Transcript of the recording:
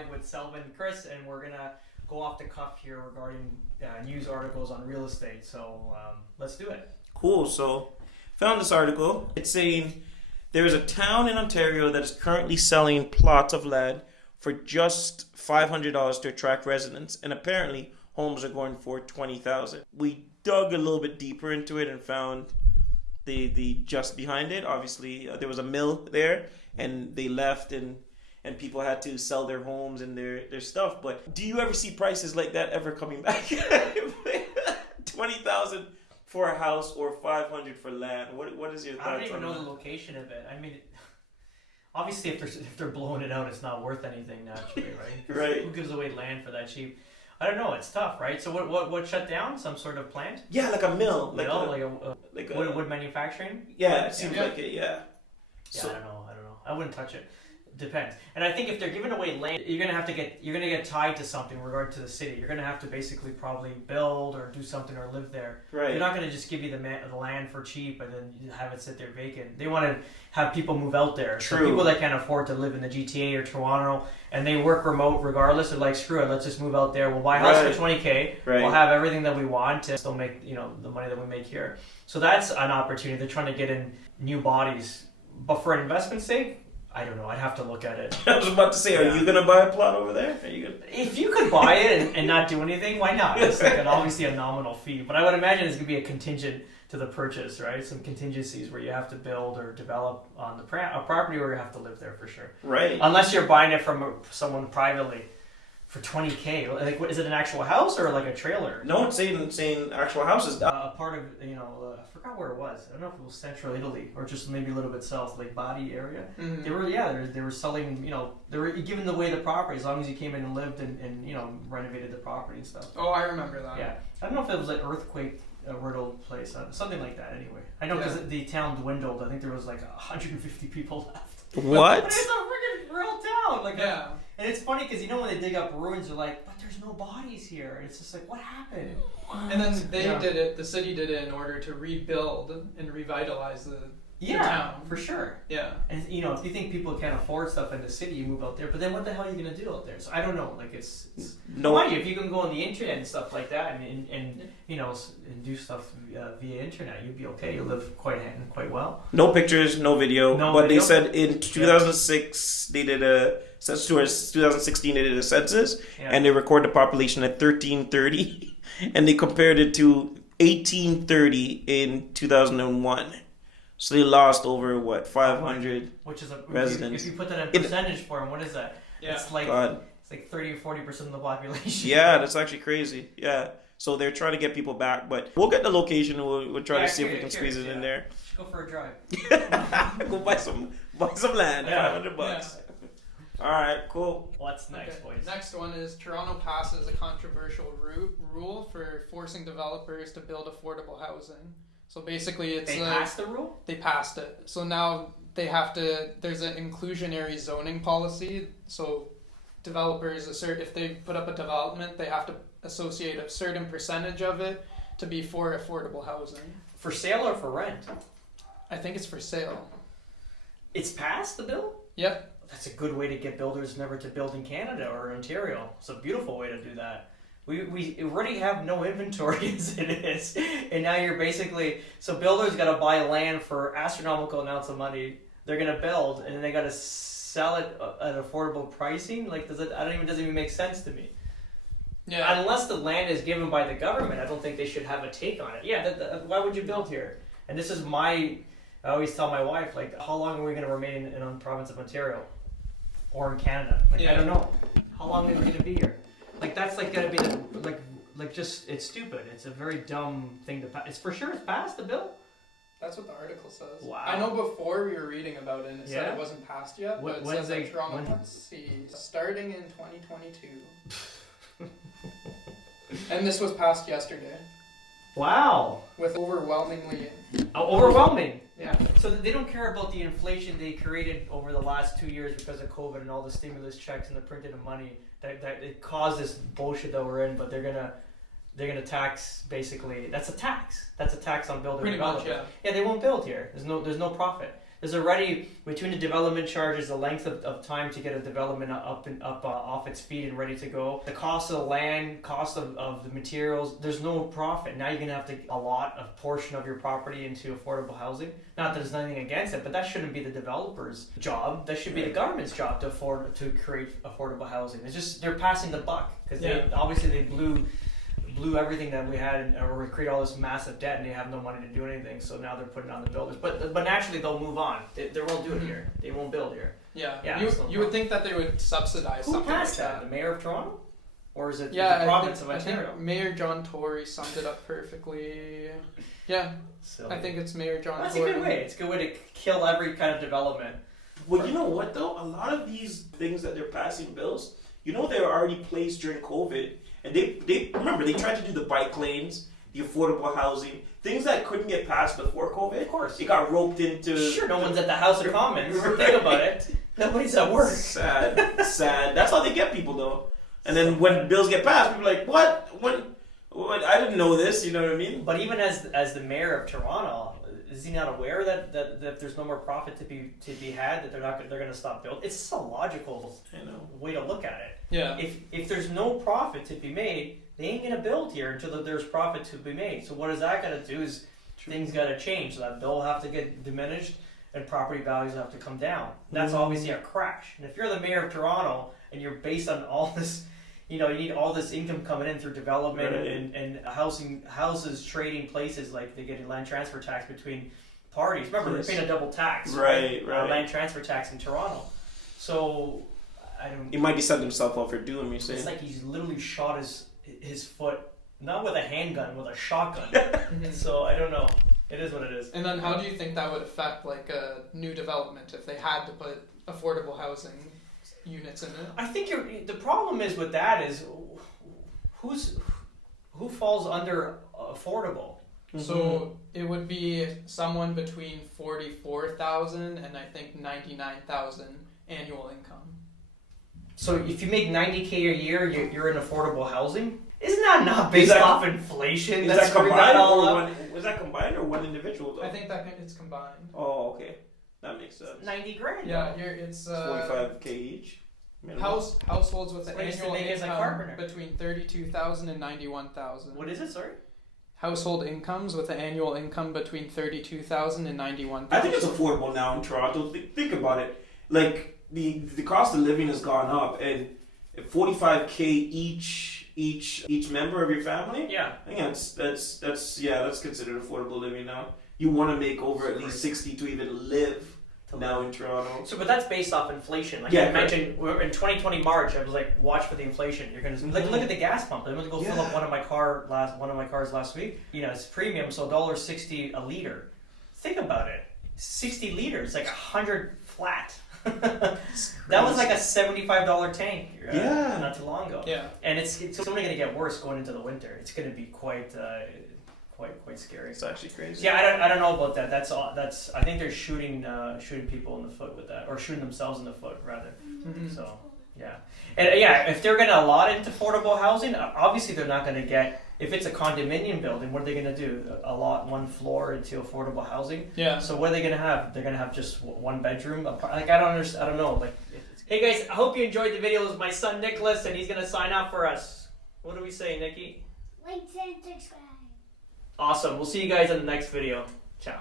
live with Selvin and Chris, and we're gonna go off the cuff here regarding news articles on real estate. So let's do it. Cool. So found this article. It's saying there is a town in Ontario that is currently selling plots of land for just $500 to attract residents, and apparently homes are going for $20,000. We dug a little bit deeper into it and found the just behind it. Obviously, there was a mill there, and they left, and people had to sell their homes and their stuff. But do you ever see prices like that ever coming back? $20,000 for a house or $500 for land. What is your thoughts on that? I don't even know the location of it. I mean, obviously, if they're blowing it out, it's not worth anything naturally, right? Right. Who gives away land for that cheap? I don't know. It's tough, right? So what shut down? Some sort of plant? Yeah, like a mill, like a wood manufacturing. Yeah, it seems like it. Yeah. Yeah, I don't know. I wouldn't touch it. Depends. And I think if they're giving away land, you're gonna get tied to something in regard to the city. You're gonna have to basically probably build or do something or live there. Right. They're not gonna just give you the land for cheap and then you have it sit there vacant. They want to have people move out there. True. So people that can't afford to live in the GTA or Toronto and they work remote regardless, they're like, screw it, let's just move out there. We'll buy a house for $20K. Right. We'll have everything that we want and still make the money that we make here. So that's an opportunity. They're trying to get in new bodies, but for an investment sake, I don't know. I'd have to look at it. I was about to say, are you gonna buy a plot over there? Are you gonna... If you could buy it and not do anything, why not? It's like obviously a nominal fee, but I would imagine it's gonna be a contingent to the purchase, right? Some contingencies where you have to build or develop on a property, or you have to live there for sure. Right. Unless you're buying it from someone privately for $20K. Like, what, is it an actual house or like a trailer? No, it's saying actual houses. A part of I forgot where it was. I don't know if it was central Italy or just maybe a little bit south, like Bari area. Mm-hmm. They were selling. They were giving away the property as long as you came in and lived and renovated the property and stuff. Oh, I remember that. Yeah, I don't know if it was an earthquake riddled place, something like that. Anyway, I know because the town dwindled. I think there was like 150 people left. What? But it's a freaking real town. And it's funny because when they dig up ruins, they're like, but there's no bodies here. And it's just like, what happened? And then they did it. The city did it in order to rebuild and revitalize the town. For sure. Yeah. And if you think people can't afford stuff in the city, you move out there. But then what the hell are you gonna do out there? So I don't know. Like it's money. If you can go on the internet and stuff like that, and do stuff via internet, you'd be okay. You live quite well. No pictures, no video. But they said in 2006 they did a census. 2016 they did a census, and they recorded the population at 1330, and they compared it to 1830 in 2001. So they lost over 500 which is residents. If you put that in percentage form, what is that? Yeah. It's like 30 or 40% of the population. Yeah, that's actually crazy. Yeah. So they're trying to get people back, but we'll get the location and we'll try to see if we can squeeze it in there. Go for a drive. Go buy some land. $500. Yeah. All right, cool. What's next, boys? Next one is Toronto passes a controversial rule for forcing developers to build affordable housing. So basically, they passed the rule? They passed it. So now they have to. There's an inclusionary zoning policy. So developers if they put up a development, they have to associate a certain percentage of it to be for affordable housing. For sale or for rent? I think it's for sale. It's passed the bill? Yep. That's a good way to get builders never to build in Canada or Ontario. It's a beautiful way to do that. We already have no inventory as it is, and now you're basically builders got to buy land for astronomical amounts of money. They're gonna build, and then they got to sell it at affordable pricing. Like doesn't even make sense to me. Yeah. Unless the land is given by the government, I don't think they should have a take on it. Yeah. Why would you build here? And this is I always tell my wife, like, how long are we gonna remain in the province of Ontario, or in Canada? Like I don't know. How long are we gonna be here? Like that's like gonna be it's stupid. It's a very dumb thing to pass. It's for sure it's passed the bill. That's what the article says. Wow. I know before we were reading about it and it said it wasn't passed yet, but it says that Toronto, let's see, starting in 2022. And this was passed yesterday. Wow. With overwhelming. Yeah. So they don't care about the inflation they created over the last 2 years because of COVID and all the stimulus checks and the printing of money that it caused this bullshit that we're in. But they're gonna tax basically. That's a tax. That's a tax on building. Pretty much, yeah. Yeah, they won't build here. There's no profit. There's already between the development charges, the length of time to get a development up off its feet and ready to go, the cost of the land, cost of the materials. There's no profit. Now you're gonna have to allot a portion of your property into affordable housing. Not that there's nothing against it, but that shouldn't be the developer's job. That should be the government's job to create affordable housing. It's just they're passing the buck because they blew everything that we had, or create all this massive debt, and they have no money to do anything. So now they're putting it on the builders. But naturally they'll move on. They won't do it here. They won't build here. Yeah. You would think that they would subsidize Who something passed like that? that. The mayor of Toronto, or is it the Yeah, province of I Ontario? think Mayor John Tory summed it up perfectly. Yeah, So, I think it's Mayor John that's Tory. a good way. It's a good way to kill every kind of development. Well, you know what though? A lot of these things that they're passing bills, they were already placed during COVID, and they remember they tried to do the bike lanes, the affordable housing, things that couldn't get passed before COVID. Of course, it got roped into. Sure, no one's at the House of Commons. Think about it. Nobody's at work. Sad. That's how they get people though. And then when bills get passed, people are like, what? What? I didn't know this. You know what I mean? But even as the mayor of Toronto, is he not aware that there's no more profit to be had? That they're going to stop building? It's just a logical way to look at it. Yeah. If there's no profit to be made, they ain't going to build here until there's profit to be made. So what is that going to do? Is things got to change. So that bill will have to get diminished and property values have to come down. That's obviously a crash. And if you're the mayor of Toronto and you're based on all this, you need all this income coming in through development and houses trading places, like they get a land transfer tax between parties. Remember, they're paying a double tax, right? Land transfer tax in Toronto. So I don't. He might be setting himself up for doom. You say it's like he's literally shot his foot, not with a handgun, with a shotgun. So I don't know. It is what it is. And then how do you think that would affect like a new development if they had to put affordable housing units in it? I think the problem is with that is who falls under affordable. So it would be someone between 44,000 and I think 99,000 annual income. So if you make 90K a year, you're in affordable housing. Isn't that not based off inflation? Is that combined was that combined or one individual though? I think it's combined. Oh, okay, that makes sense. 90 grand. Yeah, it's 45K each. Households with an What I used to annual make as a income carpenter. between 32,000 and 91,000. What is it? Sorry. Household incomes with an annual income between 32,000 and 91,000. I think it's affordable now in Toronto. Think about it. Like the cost of living has gone up, and 45K each member of your family. Yeah. I think that's considered affordable living now. You want to make over at least 60 to even live now in Toronto. So, but that's based off inflation. Like I mentioned, in 2020 March, I was like, watch for the inflation. You're gonna look at the gas pump. I went to go fill up one of my cars last week. It's premium, so $1.60 a liter. Think about it, 60 liters, like 100 flat. That was like a $75 tank. Not too long ago. Yeah, and it's only gonna get worse going into the winter. It's gonna be quite scary. It's actually crazy. Yeah, I don't know about that. That's I think they're shooting people in the foot with that, or shooting themselves in the foot rather. So yeah, and if they're gonna allot it to affordable housing, obviously they're not gonna get. If it's a condominium building, what are they gonna do? Allot one floor into affordable housing? Yeah. So what are they gonna have? They're gonna have just one bedroom. Like I don't understand. I don't know. Like, hey guys, I hope you enjoyed the video. It was my son Nicholas, and he's gonna sign up for us. What do we say, Nikki? Like, share, and subscribe. Awesome. We'll see you guys in the next video. Ciao.